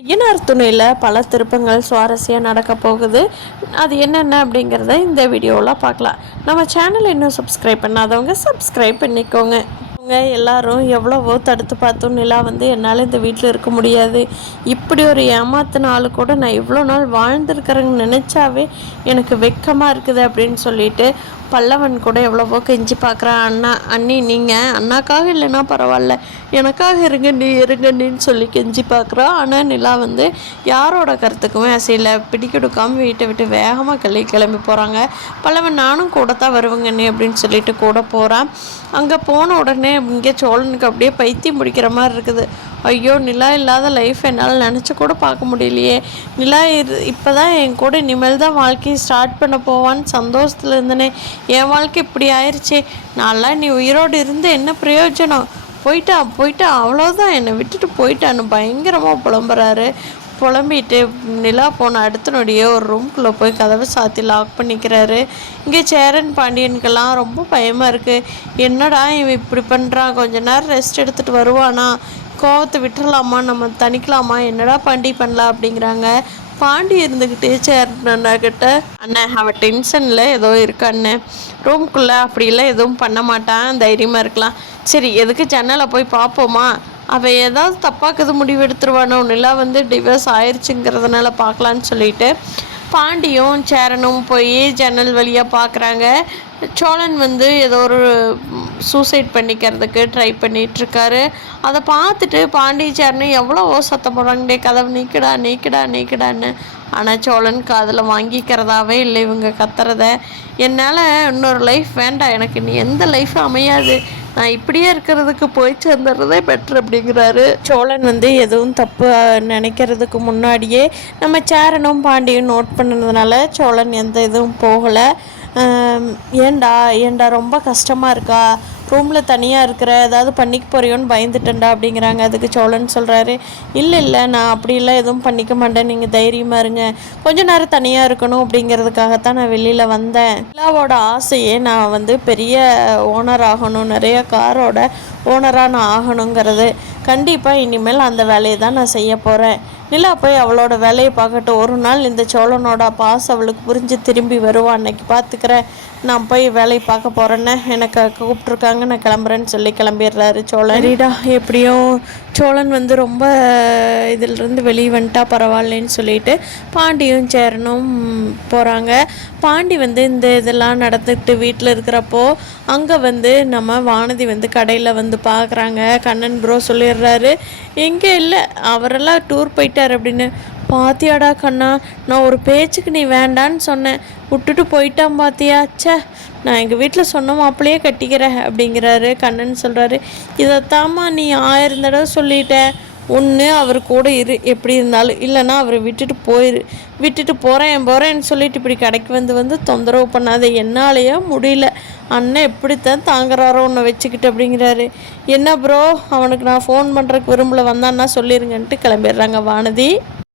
ஐயனார் துணையில் பல திருப்பங்கள் சுவாரஸ்யம் நடக்க போகுது. அது என்னென்ன அப்படிங்கிறத இந்த வீடியோவில் பார்க்கலாம். நம்ம சேனல் இன்னும் சப்ஸ்கிரைப் பண்ணாதவங்க சப்ஸ்கிரைப் பண்ணிக்கோங்க. அவங்க எல்லாரும் எவ்வளவோ தடுத்து பார்த்தும் நிலா என்னால் இந்த வீட்டில் இருக்க முடியாது, இப்படி ஒரு ஏமாத்தின ஆள் கூட நான் இவ்வளோ நாள் வாழ்ந்துருக்கிறேன்னு நினச்சாவே எனக்கு வெக்கமாக இருக்குது அப்படின்னு சொல்லிட்டு பல்லவன் கூட எவ்வளவோ கெஞ்சி பார்க்குறான். அண்ணா அண்ணி நீங்கள் அண்ணாக்காக இல்லைன்னா பரவாயில்ல, எனக்காக இருங்கன்னு சொல்லி கெஞ்சி பார்க்குறான். ஆனால் நிலா யாரோட கருத்துக்குமே அசையில் பிடிக்கெடுக்காமல் வீட்டை விட்டு வேகமாக கிளம்பி போகிறாங்க. பல்லவன் நானும் கூட தான் வருவேங்கண்ணே அப்படின்னு சொல்லிட்டு கூட போகிறான். அங்கே போன உடனே இங்கே சோழனுக்கு அப்படியே பைத்தியம் பிடிக்கிற மாதிரி இருக்குது. ஐயோ, நிலா இல்லாத லைஃப் என்னால் நினச்சி கூட பார்க்க முடியலையே. நிலா இப்போ தான் என் கூட இனிமேல் தான் வாழ்க்கையை ஸ்டார்ட் பண்ண போவான்னு சந்தோஷத்தில் இருந்தனே, என் வாழ்க்கை இப்படி ஆயிடுச்சே. நான்லாம் நீ உயிரோடு இருந்து என்ன பிரயோஜனம்? போயிட்டா அவ்வளோதான், என்னை விட்டுட்டு போயிட்டான்னு பயங்கரமாக புலம்புறாரு. புலம்பிட்டு நிலா போன அடுத்த நொடியே ஒரு ரூம்குள்ளே போய் கதவை சாத்தி லாக் பண்ணிக்கிறாரு. இங்கே சேரன் பாண்டியனுக்கெல்லாம் ரொம்ப பயமாக இருக்குது. என்னடா இவன் இப்படி பண்ணுறான், கொஞ்ச நேரம் ரெஸ்ட் எடுத்துகிட்டு வருவானா, கோவத்தை விட்டுறலாமா, நம்ம தணிக்கலாமா, என்னடா பாண்டி பண்ணலாம் அப்படிங்கிறாங்க. பாண்டி இருந்துக்கிட்டே சேரன் அண்ணாக்கிட்ட, அண்ணன் அவன் டென்ஷனில் ஏதோ இருக்கு அண்ணன், ரூம்குள்ளே அப்படிலாம் எதுவும் பண்ண மாட்டான், தைரியமாக இருக்கலாம். சரி, எதுக்கு ஜன்னலை போய் பார்ப்போமா, அவள் ஏதாவது தப்பாக்குது முடிவு எடுத்துருவானோ, நிலா டிவோர்ஸ் ஆயிடுச்சுங்கிறதுனால பார்க்கலான்னு சொல்லிட்டு பாண்டியும் சேரனும் போய் ஜன்னல் வழியாக பார்க்குறாங்க. சோழன் ஏதோ ஒரு சூசைட் பண்ணிக்கிறதுக்கு ட்ரை பண்ணிகிட்ருக்காரு. அதை பார்த்துட்டு பாண்டி சேரனும் எவ்வளவோ சத்தம் போடுறாங்கடே, கதவு நீக்கிடான்னு. ஆனால் சோழன் காதில் வாங்கிக்கிறதாவே இல்லை இவங்க கத்துறத. என்னால் இன்னொரு லைஃப் வேண்டாம், எனக்கு நீ எந்த லைஃப்பும் அமையாது, நான் இப்படியே இருக்கிறதுக்கு போய் சேர்ந்துடுறதே பெட்ரு அப்படிங்கிறாரு. சோழன் எதுவும் தப்பு நினைக்கிறதுக்கு முன்னாடியே நம்ம சேரனும் பாண்டியும் நோட் பண்ணதுனால சோழன் எந்த இதுவும் போகலை. ஏண்டா ரொம்ப கஷ்டமாக இருக்கா, ரூமில் தனியாக இருக்கிற, ஏதாவது பண்ணிக்க போறியோன்னு பயந்துட்டேன்டா அப்படிங்கிறாங்க. அதுக்கு சோழன் சொல்கிறாரு, இல்லை நான் அப்படிலாம் எதுவும் பண்ணிக்க மாட்டேன், நீங்கள் தைரியமாக இருங்க, கொஞ்ச நேரம் தனியாக இருக்கணும் அப்படிங்கிறதுக்காகத்தான் நான் வெளியில் வந்தேன். நிலாவோட ஆசையே நான் பெரிய ஓனர் ஆகணும், நிறைய காரோட ஓனராக நான் ஆகணுங்கிறது. கண்டிப்பாக இனிமேல் அந்த வேலையை தான் நான் செய்ய போகிறேன். நிலா போய் அவளோட வேலையை பார்க்கட்டும், ஒரு நாள் இந்த சோழனோட பாஸ் அவளுக்கு புரிஞ்சு திரும்பி வருவான், அன்னைக்கு பார்த்துக்கிறேன், நான் போய் வேலையை பார்க்க போகிறேன்னு எனக்கு கூப்பிட்ருக்காங்க, நான் கிளம்புறேன்னு சொல்லி கிளம்பிடுறாரு சோழன். ரீடா எப்படியும் சோழன் ரொம்ப இதிலிருந்து வெளியே வந்துட்டா பரவாயில்லன்னு சொல்லிட்டு பாண்டியும் சேரனும் போகிறாங்க. பாண்டி இந்த இதெல்லாம் நடந்துக்கிட்டு வீட்டில் இருக்கிறப்போ அங்கே நம்ம வானதி கடையில் பார்க்குறாங்க. கண்ணன் ப்ரோ சொல்லிடுறாரு, எங்கே இல்லை அவரெல்லாம் டூர் போயிட்டார் அப்படின்னு. பாத்தியாடா கண்ணா, நான் ஒரு பேச்சுக்கு நீ வேண்டான்னு சொன்னேன், விட்டுட்டு போயிட்டான் பாத்தியா, ச்சே, நான் எங்கள் வீட்டில் சொன்ன மாப்பிள்ளையே கட்டிக்கிறேன் அப்படிங்கிறாரு. கண்ணன் சொல்கிறாரு, இதைத்தாம்மா நீ 1000 தடவை சொல்லிட்டேன், ஒன்று அவர் கூட இரு எப்படி இருந்தாலும், இல்லைன்னா அவரை விட்டுட்டு போகிறேன்னு சொல்லிட்டு இப்படி கடைக்கு தொந்தரவு பண்ணாத, என்னாலேயே முடியல, அண்ணன் எப்படித்தான் தாங்குறாரோ உன்னை வச்சுக்கிட்டு அப்படிங்கிறாரு. என்ன ப்ரோ, அவனுக்கு நான் ஃபோன் பண்ணுறதுக்கு விரும்பல, வந்தான்னா சொல்லிடுங்கன்ட்டு கிளம்பிடுறாங்க வானதி.